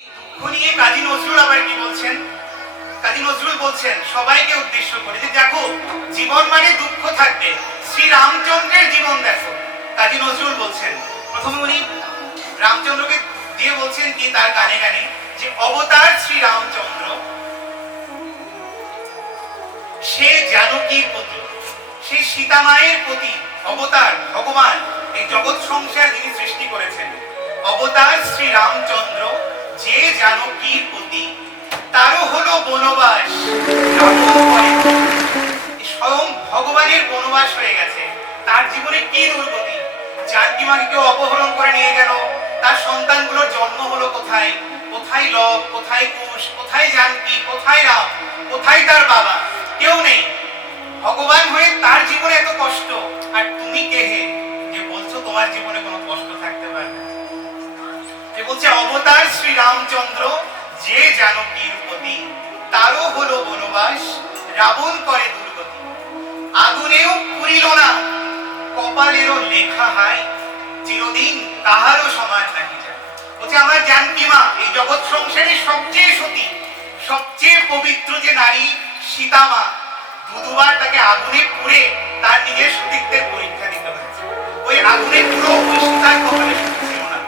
দুঃখ নিয়ে কাজী নজরুল আবার কি বলছেন? কাজী নজরুল বলছেন সবাইকে উদ্দেশ্য করে যে দেখো, জীবন মানে দুঃখ থাকবে। শ্রী রামচন্দ্রের জীবন দেখো। কাজী নজরুল বলছেন, প্রথমে উনি রামচন্দ্রকে দিয়ে বলছেন কি তার গানে গানে যে অবতার শ্রী রামচন্দ্র, সে জানকীর প্রতি, সে সীতা মায়ের প্রতি অবতার ভগবান, এই জগৎ সংসার যিনি সৃষ্টি করেছেন। অবতার শ্রী রামচন্দ্র যে জানকীর প্রতি, তারও হলো বনবাস। স্বয়ং ভগবানের বনবাস হয়ে গেছে। তার জীবনে কি দুর্গতি! জানকী মাকে কেউ অপহরণ করে নিয়ে গেল। তার সন্তানগুলোর জন্ম হলো কোথায়? কোথায় লব, কোথায় কুশ, কোথায় জানকী, কোথায় রাম, কোথায় তার বাবা? কেউ নেই। ভগবান হয়ে তার জীবনে এত কষ্ট, আর তুমি কে হে যে বলছো তোমার জীবনে কোনো কষ্ট থাকতে পারে না? যে বলছে অবতার শ্রী রামচন্দ্র যে জানকীর প্রতি, তারও হলো বনবাস, রাবণ করে দুর্গতি। আগুনেও পুরিল না, কপালেরও লেখা হাই, চিরদিন তাহারও সমান নাকি যায়। বলছে আমার জানকী মা এই জগৎ সংসারের সবচেয়ে সতী, সবচেয়ে পবিত্র যে নারী সীতা মা, দুবার তাকে আগুনে পুড়ে তার নিজের সতীত্বের পরীক্ষা দিতে হয়েছে। ওই আগুনে পুরো ওই সীতার কপালে